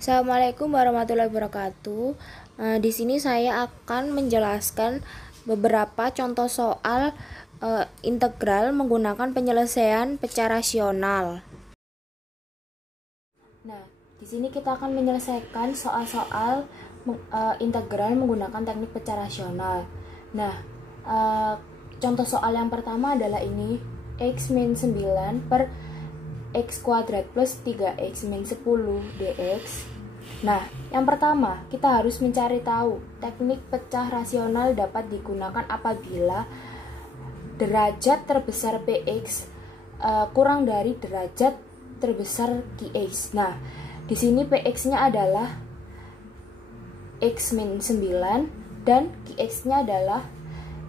Assalamualaikum warahmatullahi wabarakatuh. Di sini saya akan menjelaskan beberapa contoh soal integral menggunakan penyelesaian pecah rasional. Nah, di sini kita akan menyelesaikan soal-soal integral menggunakan teknik pecah rasional. Nah, contoh soal yang pertama adalah ini, x min 9 per x kuadrat plus 3x min 10 dx. Nah, yang pertama, kita harus mencari tahu teknik pecah rasional dapat digunakan apabila derajat terbesar px kurang dari derajat terbesar qx. Nah, di sini px-nya adalah x min 9 dan qx-nya adalah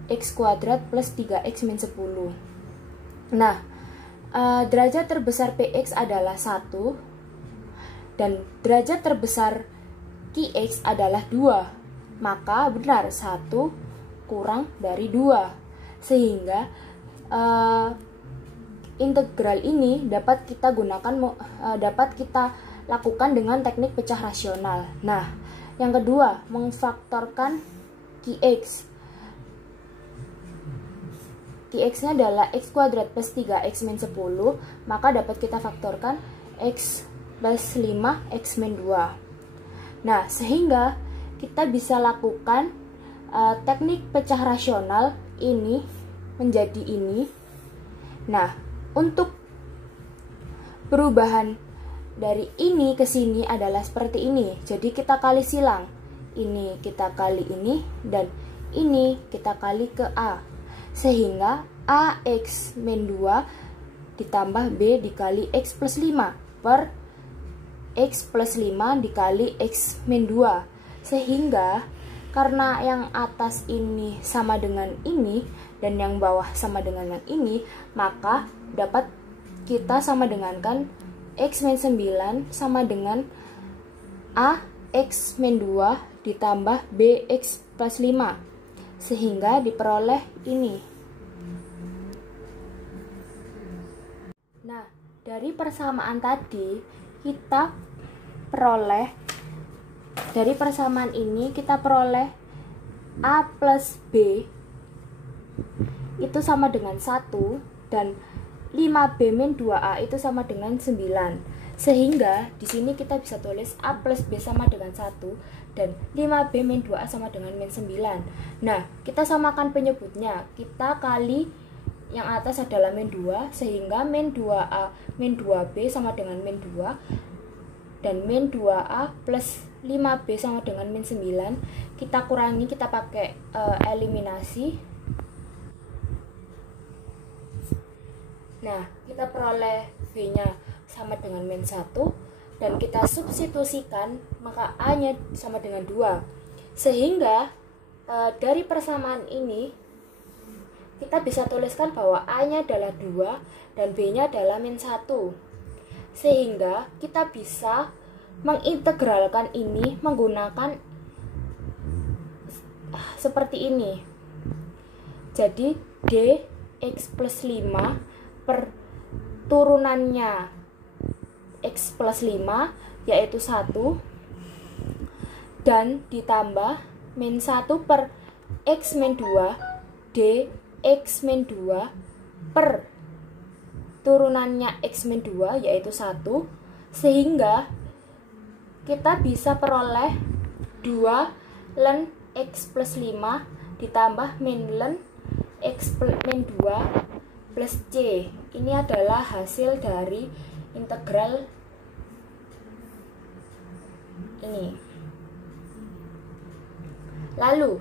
x kuadrat plus 3x min 10. Nah, derajat terbesar px adalah 1 dan derajat terbesar qx adalah 2. Maka benar 1 kurang dari 2. Sehingga integral ini dapat kita lakukan dengan teknik pecah rasional. Nah, yang kedua, memfaktorkan qx. Qx-nya adalah x kuadrat plus 3x min 10, maka dapat kita faktorkan x plus 5 x min 2. Nah, sehingga kita bisa lakukan teknik pecah rasional ini menjadi ini. Nah, untuk perubahan dari ini ke sini adalah seperti ini. Jadi kita kali silang. Ini kita kali ini dan ini kita kali ke A. Sehingga ax min 2 ditambah b dikali x plus 5 per x plus 5 dikali x min 2. Sehingga karena yang atas ini sama dengan ini dan yang bawah sama dengan yang ini, maka dapat kita sama dengankan x min 9 sama dengan ax min 2 ditambah bx plus 5. Sehingga diperoleh ini. Nah, dari persamaan tadi kita peroleh, dari persamaan ini kita peroleh A plus B itu sama dengan 1 dan 5B min 2A itu sama dengan 9. Sehingga di sini kita bisa tulis A plus B sama dengan 1 dan 5B min 2A sama dengan min 9. Nah, kita samakan penyebutnya. Kita kali yang atas adalah min 2, sehingga min 2A min 2B sama dengan min 2 dan min 2A plus 5B sama dengan min 9. Kita kurangi, kita pakai eliminasi. Nah, kita peroleh B-nya sama dengan min 1 dan kita substitusikan, maka A-nya sama dengan 2. Sehingga dari persamaan ini kita bisa tuliskan bahwa A-nya adalah 2 dan B-nya adalah min 1. Sehingga kita bisa mengintegralkan ini menggunakan seperti ini. Jadi dx plus 5 per turunannya x plus 5 yaitu 1 dan ditambah min 1 per x min 2 dx min 2 per turunannya x min 2 yaitu 1, sehingga kita bisa peroleh 2 ln x plus 5 ditambah min ln x min 2 plus c. Ini adalah hasil dari integral ini. Lalu,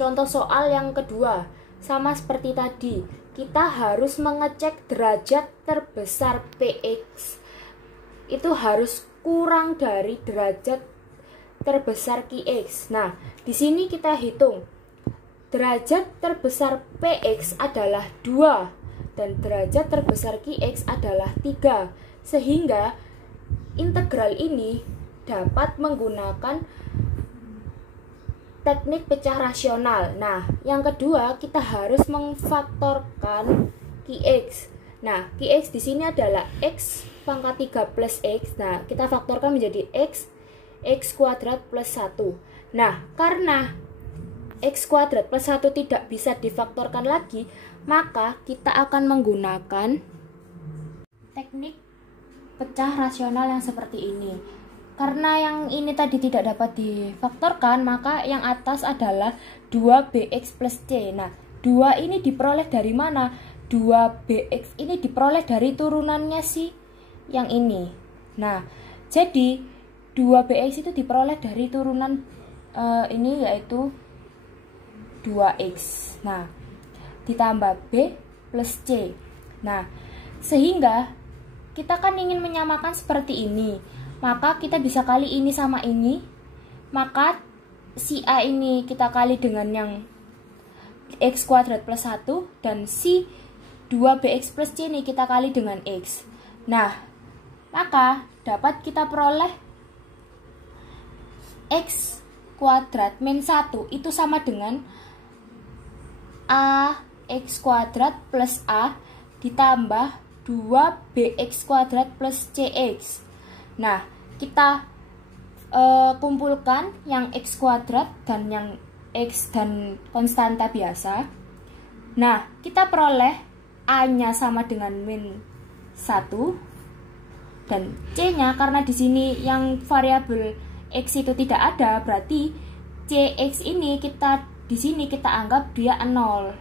contoh soal yang kedua, sama seperti tadi, kita harus mengecek derajat terbesar px itu harus kurang dari derajat terbesar qx. Nah, di sini kita hitung derajat terbesar px adalah 2 dan derajat terbesar qx adalah 3. Sehingga integral ini dapat menggunakan teknik pecah rasional. Nah, yang kedua kita harus memfaktorkan qx. Nah, qx di sini adalah x pangkat 3 plus x. Nah, kita faktorkan menjadi x X kuadrat plus 1. Nah, karena X kuadrat plus 1 tidak bisa difaktorkan lagi, maka kita akan menggunakan teknik pecah rasional yang seperti ini. Karena yang ini tadi tidak dapat difaktorkan, maka yang atas adalah 2bx plus c. Nah, 2 ini diperoleh dari mana? 2bx ini diperoleh dari turunannya si yang ini. Nah, jadi 2bx itu diperoleh dari turunan ini yaitu 2x. Nah, ditambah b plus c. Nah, sehingga kita kan ingin menyamakan seperti ini. Maka kita bisa kali ini sama ini. Maka si A ini kita kali dengan yang x kuadrat plus 1. Dan si 2bx plus c ini kita kali dengan x. Nah, maka dapat kita peroleh x kuadrat min 1 itu sama dengan a x kuadrat plus a ditambah 2bx kuadrat plus cx. Nah, kita kumpulkan yang x kuadrat dan yang x dan konstanta biasa. Nah, kita peroleh a-nya sama dengan min 1 dan c-nya karena di sini yang variabel x itu tidak ada, berarti cx ini di sini kita anggap dia 0.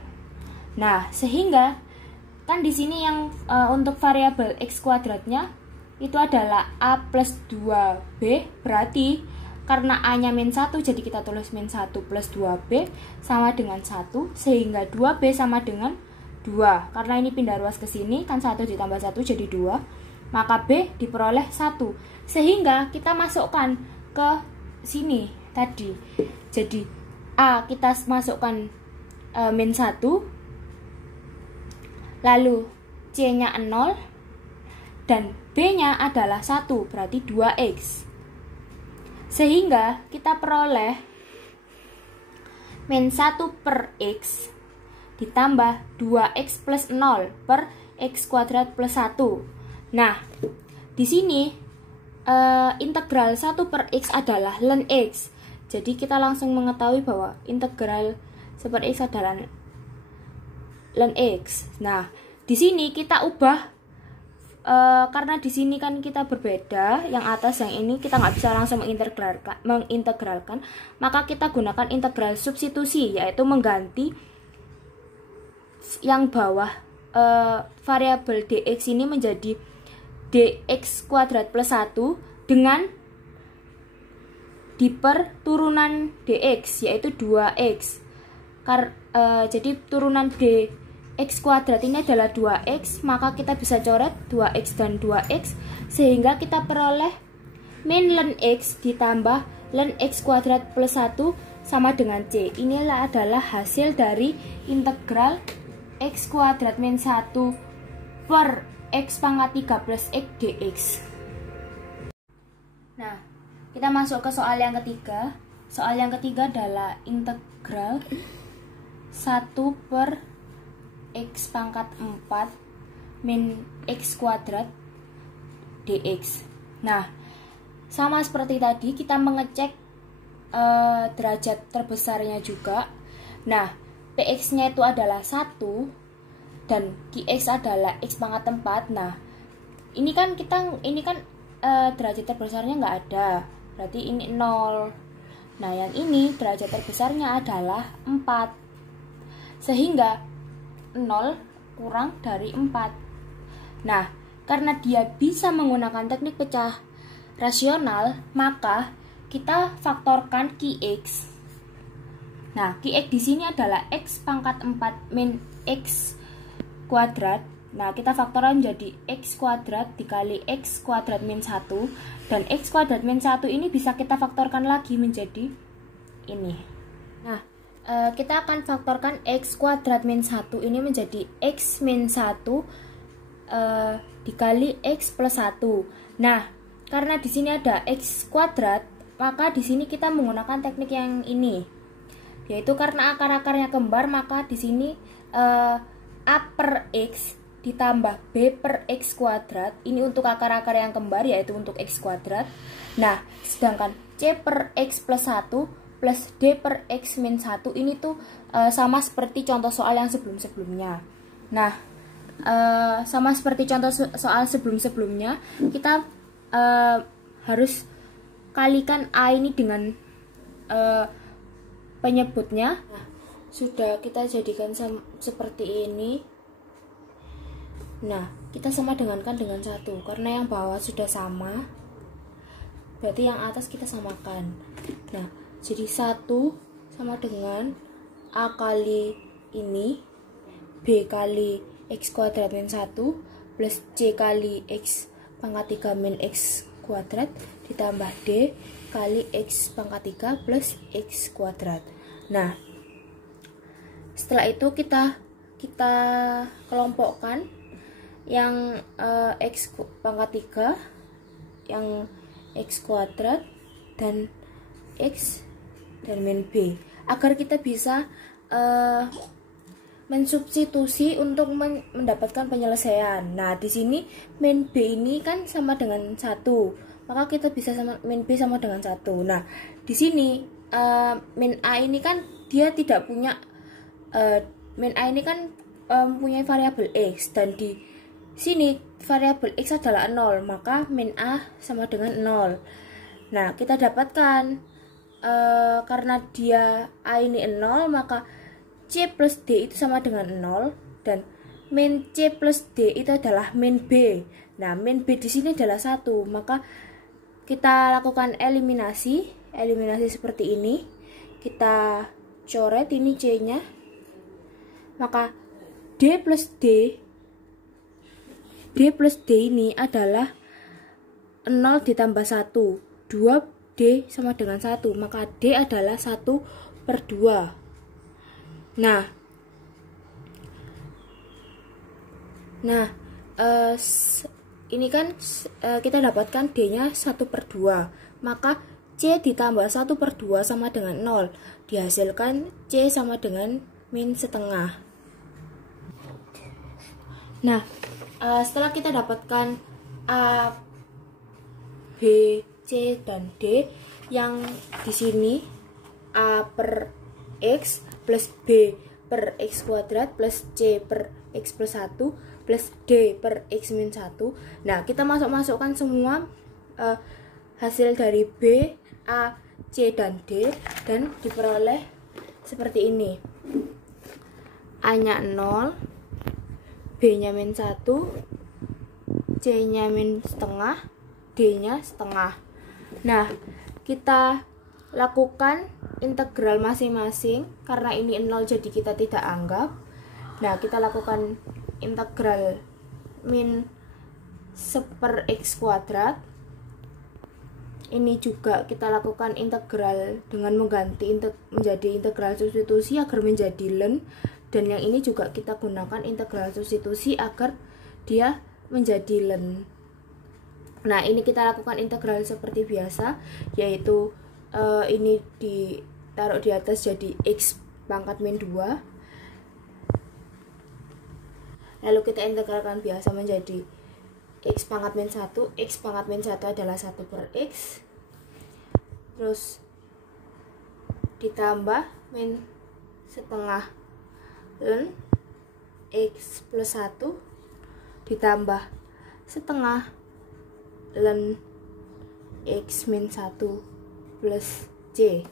Nah, sehingga kan di sini yang untuk variabel x kuadratnya itu adalah a plus 2b, berarti karena a-nya min 1 jadi kita tulis min 1 plus 2b sama dengan 1, sehingga 2b sama dengan 2. Karena ini pindah ruas ke sini kan 1 ditambah 1 jadi 2, maka b diperoleh 1. Sehingga kita masukkan ke sini tadi. Jadi a kita masukkan min 1, lalu c-nya 0 dan b-nya adalah 1, berarti 2x. Sehingga kita peroleh min 1 per x ditambah 2x plus 0 per x kuadrat plus 1. Nah, di sini integral 1 per x adalah ln x. Jadi kita langsung mengetahui bahwa integral 1 per x adalah ln x. Nah, di sini kita ubah karena di sini kan kita berbeda, yang atas yang ini kita nggak bisa langsung mengintegralkan, maka kita gunakan integral substitusi, yaitu mengganti yang bawah variabel dx ini menjadi dx kuadrat plus 1 dengan diper turunan dx yaitu 2x. Jadi turunan dx kuadrat ini adalah 2x, maka kita bisa coret 2x dan 2x, sehingga kita peroleh min ln x ditambah ln x kuadrat plus 1 sama dengan c. Inilah adalah hasil dari integral x kuadrat min 1 per x pangkat 3 plus x dx. Nah, kita masuk ke soal yang ketiga. Soal yang ketiga adalah integral 1 per x pangkat 4 min x kuadrat dx. Nah, sama seperti tadi kita mengecek derajat terbesarnya juga. Nah, px-nya itu adalah 1 dan qx adalah x pangkat 4. Nah, ini kan derajat terbesarnya nggak ada, berarti ini 0. Nah, yang ini derajat terbesarnya adalah 4, sehingga 0 kurang dari 4. Nah, karena dia bisa menggunakan teknik pecah rasional, maka kita faktorkan qx. Nah, qx di sini adalah x pangkat 4 min x kuadrat. Nah, kita faktorkan menjadi x kuadrat dikali x kuadrat min 1, dan x kuadrat min 1 ini bisa kita faktorkan lagi menjadi ini. Nah, kita akan faktorkan x kuadrat min 1 ini menjadi x min 1 dikali x plus 1. Nah, karena di sini ada x kuadrat, maka di sini kita menggunakan teknik yang ini, yaitu karena akar-akarnya kembar, maka di sini a per x ditambah b per x kuadrat, ini untuk akar-akar yang kembar yaitu untuk x kuadrat. Nah, sedangkan C per X plus 1 plus D per X min 1 ini tuh sama seperti contoh soal yang sebelum-sebelumnya. Nah, sama seperti contoh soal sebelum-sebelumnya, kita harus kalikan A ini dengan penyebutnya. Nah, sudah kita jadikan seperti ini. Nah, kita sama dengankan dengan 1 karena yang bawah sudah sama, berarti yang atas kita samakan. Nah, jadi 1 sama dengan A kali ini, B kali X kuadrat min 1 plus C kali X pangkat 3 min X kuadrat ditambah D kali X pangkat 3 plus X kuadrat. Nah, setelah itu kita kelompokkan yang X pangkat 3, yang X kuadrat, dan X dan min B, agar kita bisa mensubstitusi untuk mendapatkan penyelesaian. Nah, di sini min B ini kan sama dengan 1, maka kita bisa min B sama dengan 1. Nah, di sini min A ini kan dia tidak punya min A ini kan mempunyai variabel X, dan di sini variabel X adalah 0, maka min A sama dengan 0. Nah, kita dapatkan karena dia A ini 0, maka C plus D itu sama dengan 0, dan min C plus D itu adalah min B. Nah, min B di sini adalah 1, maka kita lakukan eliminasi seperti ini. Kita coret ini C-nya, maka D plus D ini adalah 0 ditambah 1, 2D sama dengan 1, maka D adalah 1/2. Nah, ini kan kita dapatkan D-nya 1/2, maka C ditambah 1/2 sama dengan 0, dihasilkan C sama dengan min setengah. Nah, setelah kita dapatkan A, B, C, dan D, yang di sini A per X plus B per X kuadrat plus C per X plus 1 plus D per X min 1. Nah, kita masukkan semua hasil dari B, A, C, dan D, dan diperoleh seperti ini. A-nya 0, B-nya min 1, C-nya min setengah, D-nya setengah. Nah, kita lakukan integral masing-masing. Karena ini 0 jadi kita tidak anggap. Nah, kita lakukan integral min 1 X kuadrat. Ini juga kita lakukan integral dengan mengganti menjadi integral substitusi agar menjadi ln, dan yang ini juga kita gunakan integral substitusi agar dia menjadi ln. Nah, ini kita lakukan integral seperti biasa, yaitu ini ditaruh di atas jadi X pangkat min 2, lalu kita integralkan biasa menjadi X pangkat min 1. X pangkat min 1 adalah 1/X, terus ditambah min setengah ln X plus 1 ditambah setengah ln X min 1 plus C.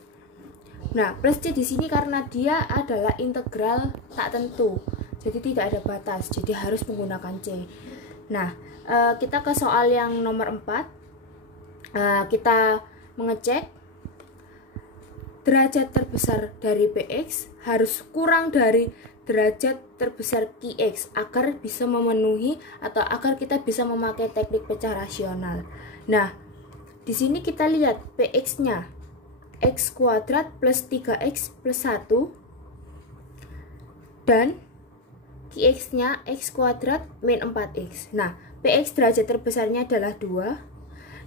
Nah, plus C di sini karena dia adalah integral tak tentu, jadi tidak ada batas, jadi harus menggunakan C. Nah, kita ke soal yang nomor 4. Kita mengecek derajat terbesar dari PX harus kurang dari derajat terbesar QX agar bisa memenuhi atau agar kita bisa memakai teknik pecah rasional. Nah, di sini kita lihat PX-nya X kuadrat plus 3X plus 1 dan QX-nya X kuadrat min 4X. Nah, PX derajat terbesarnya adalah 2,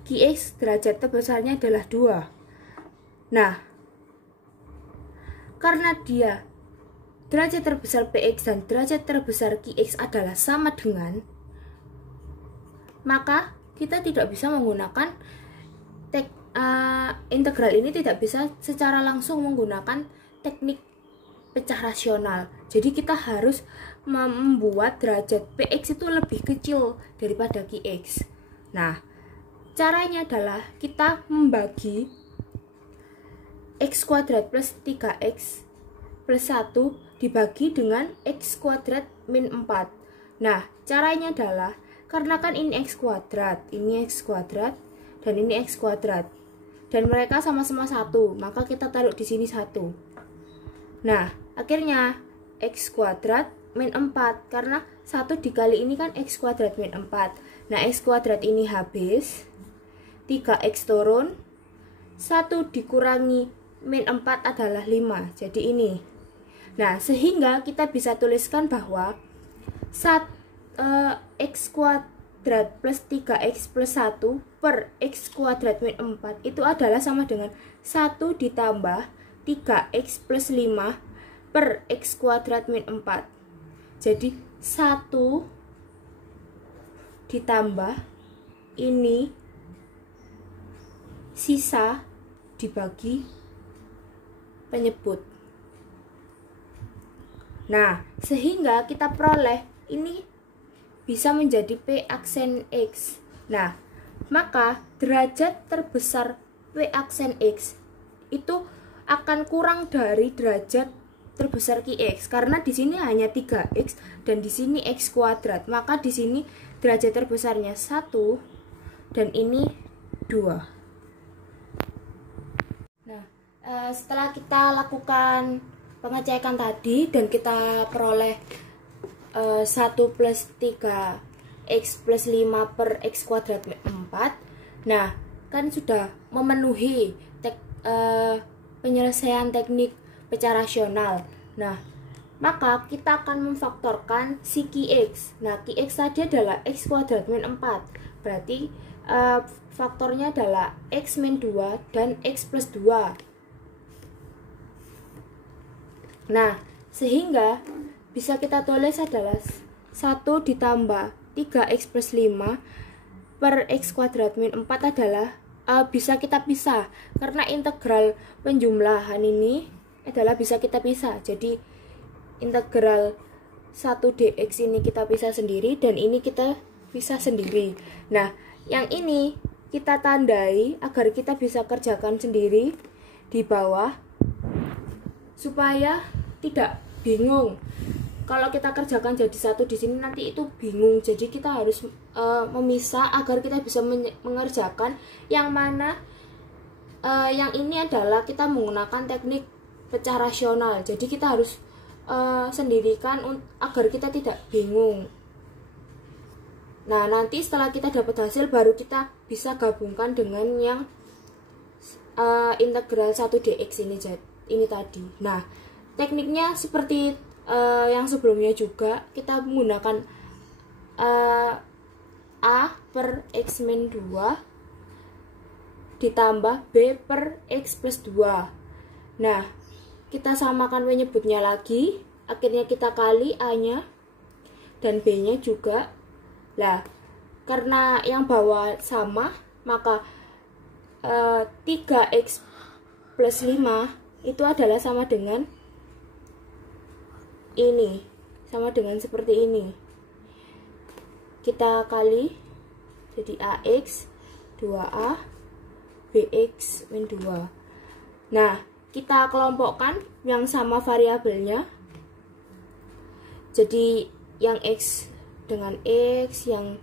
QX derajat terbesarnya adalah 2. Nah, karena dia derajat terbesar PX dan derajat terbesar QX adalah sama dengan, maka kita tidak bisa menggunakan integral ini tidak bisa secara langsung menggunakan teknik pecah rasional. Jadi kita harus membuat derajat Px itu lebih kecil daripada Qx. Nah, caranya adalah kita membagi x kuadrat plus 3x plus 1 dibagi dengan x kuadrat min 4. Nah, caranya adalah, karena kan ini x kuadrat, dan ini x kuadrat. Dan mereka sama-sama 1, maka kita taruh di sini 1. Nah, akhirnya x kuadrat min 4, karena 1 dikali ini kan x kuadrat min 4. Nah, x kuadrat ini habis, 3x turun, 1 dikurangi min 4 adalah 5, jadi ini. Nah, sehingga kita bisa tuliskan bahwa x kuadrat plus 3x plus 1 per x kuadrat min 4 itu adalah sama dengan 1 ditambah 3x plus 5 per x kuadrat min 4. Jadi 1 ditambah ini sisa dibagi penyebut. Nah, sehingga kita peroleh ini bisa menjadi P aksen X. Nah, maka derajat terbesar P aksen X itu akan kurang dari derajat terbesar Qx, karena di sini hanya 3x dan di sini x kuadrat. Maka di sini derajat terbesarnya 1 dan ini 2. Nah, setelah kita lakukan pengecekan tadi dan kita peroleh 1 plus 3x plus 5 per x kuadrat 4. Nah, kan sudah memenuhi penyelesaian teknik pecah rasional. Nah, maka kita akan memfaktorkan si Qx. Nah, Qx tadi adalah x kuadrat min 4. Berarti faktornya adalah x min 2 dan x plus 2. Nah, sehingga bisa kita tulis adalah 1 ditambah 3x plus 5 per x kuadrat min 4 adalah bisa kita pisah, karena integral penjumlahan ini adalah bisa kita pisah. Jadi integral 1 dx ini kita pisah sendiri dan ini kita pisah sendiri. Nah, yang ini kita tandai agar kita bisa kerjakan sendiri di bawah supaya tidak bingung. Kalau kita kerjakan jadi satu di sini nanti itu bingung. Jadi kita harus memisah agar kita bisa mengerjakan yang mana yang ini adalah kita menggunakan teknik pecah rasional. Jadi kita harus sendirikan agar kita tidak bingung. Nah, nanti setelah kita dapat hasil baru kita bisa gabungkan dengan yang integral 1 dx ini tadi. Nah, tekniknya seperti yang sebelumnya juga, kita menggunakan A per x min 2 ditambah B per x plus 2. Nah, kita samakan penyebutnya lagi, akhirnya kita kali A-nya dan B-nya juga. Nah, karena yang bawah sama, maka 3x plus 5 itu adalah sama dengan ini, sama dengan seperti ini. Kita kali jadi AX 2A BX min 2. Nah, kita kelompokkan yang sama variabelnya. Jadi yang X dengan X, yang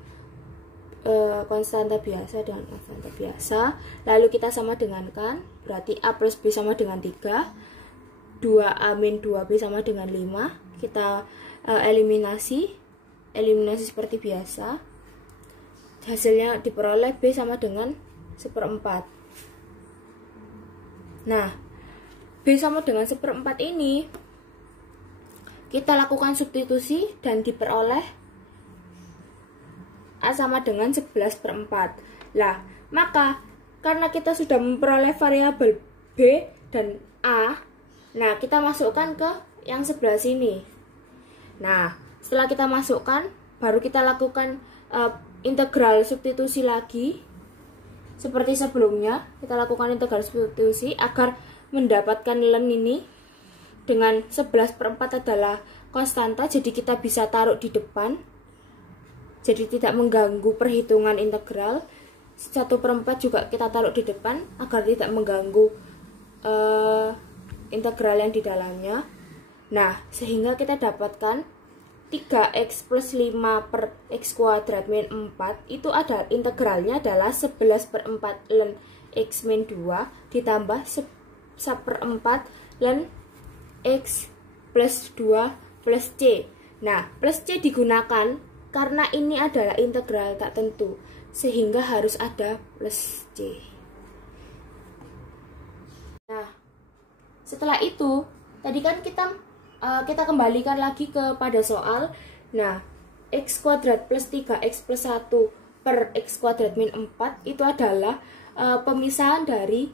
konstanta biasa dengan konstanta biasa. Lalu kita sama dengankan, berarti A plus B sama dengan 3, 2A min 2B sama dengan 5. Kita eliminasi seperti biasa. Hasilnya diperoleh B sama dengan 1/4. Nah, B sama dengan 1/4 ini kita lakukan substitusi dan diperoleh A sama dengan 11/4. Lah, maka karena kita sudah memperoleh variabel B dan A, nah kita masukkan ke yang sebelah sini. Nah, setelah kita masukkan, baru kita lakukan integral substitusi lagi. seperti sebelumnya, kita lakukan integral substitusi agar mendapatkan ln ini dengan 11/4 adalah konstanta, jadi kita bisa taruh di depan. Jadi tidak mengganggu perhitungan integral. 1/4 juga kita taruh di depan agar tidak mengganggu integral yang di dalamnya. Nah, sehingga kita dapatkan 3x plus 5 per x kuadrat min 4 itu ada integralnya adalah 11/4 ln x min 2 ditambah 1/4 ln x plus 2 plus c. Nah, plus c digunakan karena ini adalah integral tak tentu, sehingga harus ada plus c. Nah, setelah itu, tadi kan kita kembalikan lagi kepada soal. Nah, x kuadrat plus 3x plus 1 per x kuadrat min 4 itu adalah pemisahan dari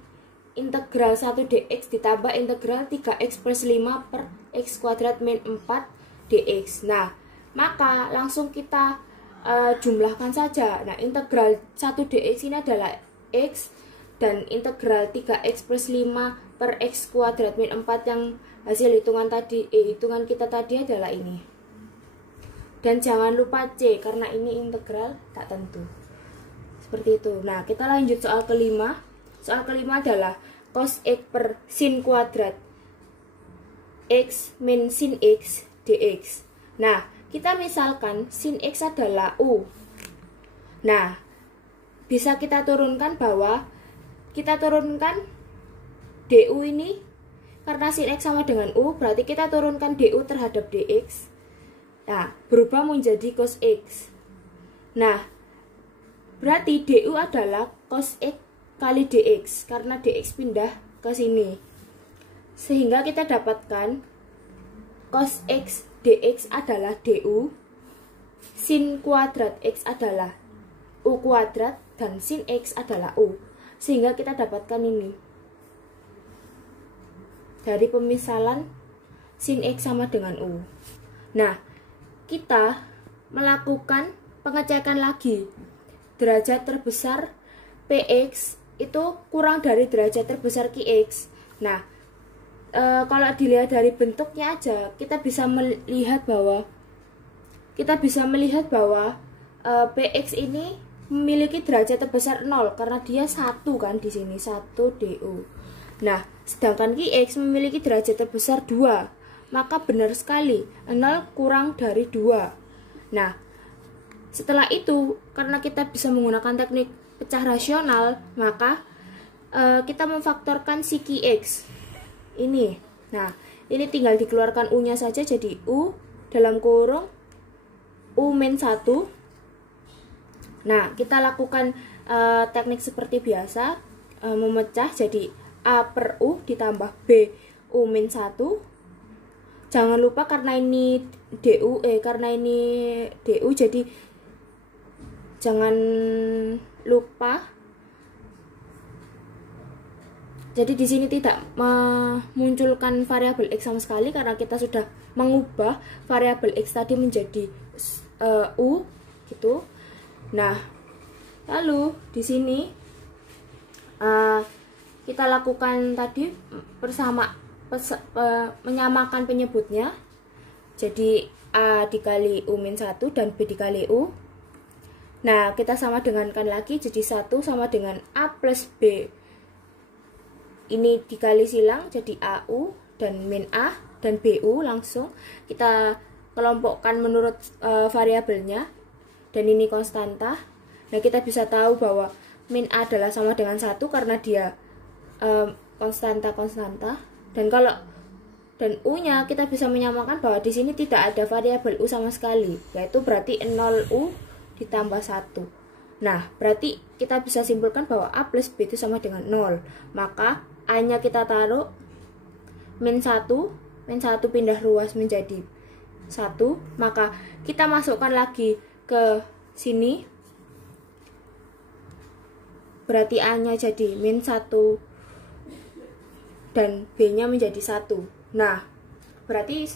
integral 1 dx ditambah integral 3x plus 5 per x kuadrat min 4 dx. Nah, maka langsung kita jumlahkan saja. Nah, integral 1 dx ini adalah x, dan integral 3x plus 5 per x kuadrat min 4 yang hasil hitungan kita tadi adalah ini. Dan jangan lupa c, karena ini integral tak tentu. Seperti itu. Nah, kita lanjut soal kelima. Soal kelima adalah cos x per sin kuadrat x min sin x dx. Nah, kita misalkan sin x adalah u. Nah, bisa kita turunkan bahwa du ini, karena sin x sama dengan u, berarti kita turunkan du terhadap dx. Nah, berubah menjadi cos x. Nah, berarti du adalah cos x kali dx, karena dx pindah ke sini. Sehingga kita dapatkan cos x dx adalah du, sin kuadrat x adalah u kuadrat, dan sin x adalah u. Sehingga kita dapatkan ini dari pemisalan sin x sama dengan u. Nah, kita melakukan pengecekan lagi. Derajat terbesar px itu kurang dari derajat terbesar qx. Nah, kalau dilihat dari bentuknya aja, kita bisa melihat bahwa px ini memiliki derajat terbesar 0 karena dia 1 kan di sini, 1 du. Nah, sedangkan qx memiliki derajat terbesar 2, maka benar sekali 0 kurang dari 2. Nah, setelah itu, karena kita bisa menggunakan teknik pecah rasional, maka kita memfaktorkan si qx ini. Nah, ini tinggal dikeluarkan u-nya saja, jadi u dalam kurung u min 1. Nah, kita lakukan teknik seperti biasa, memecah jadi a per u ditambah b u min 1. Jangan lupa karena ini du jadi jangan lupa. Jadi di sini tidak memunculkan variabel x sama sekali karena kita sudah mengubah variabel x tadi menjadi u gitu. Nah, lalu di sini kita lakukan tadi menyamakan penyebutnya. Jadi a dikali u min 1 dan b dikali u. Nah, kita sama dengankan lagi, jadi 1 sama dengan a plus b. Ini dikali silang jadi au dan min a dan bu, langsung kita kelompokkan menurut variabelnya, dan ini konstanta. Nah, kita bisa tahu bahwa min a adalah sama dengan 1 karena dia konstanta, dan u-nya kita bisa menyamakan bahwa di sini tidak ada variabel u sama sekali, yaitu berarti 0u ditambah 1. Nah, berarti kita bisa simpulkan bahwa a plus b itu sama dengan 0. Maka a-nya kita taruh min 1 pindah ruas menjadi 1, maka kita masukkan lagi ke sini, berarti a-nya jadi min 1 dan b-nya menjadi 1. Nah, berarti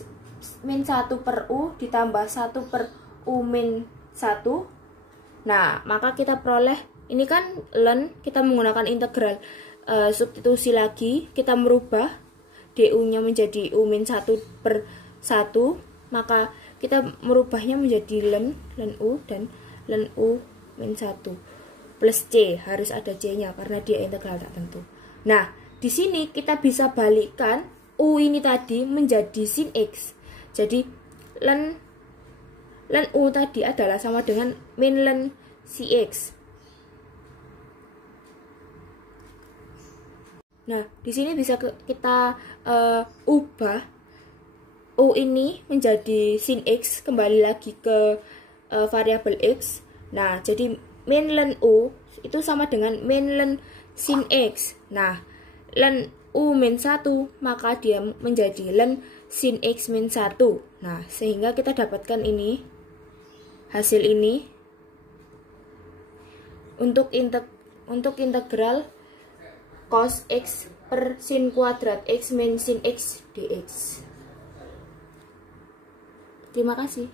min 1 per u ditambah 1 per u min 1. Nah, maka kita peroleh Ini kan ln, kita menggunakan integral substitusi lagi, kita merubah du-nya menjadi u-1 per 1, maka kita merubahnya menjadi ln u dan ln u-1 plus c, harus ada c-nya karena dia integral tak tentu. Nah, di sini kita bisa balikkan u ini tadi menjadi sin x. Jadi ln u tadi adalah sama dengan min ln cx. Nah, di sini bisa kita ubah u ini menjadi sin x, kembali lagi ke variabel x. Nah, jadi min ln u itu sama dengan min ln sin x. Nah, ln u min 1, maka dia menjadi ln sin x min 1. Nah, sehingga kita dapatkan ini, hasil ini untuk integral cos x per sin kuadrat x min sin x dx. Terima kasih.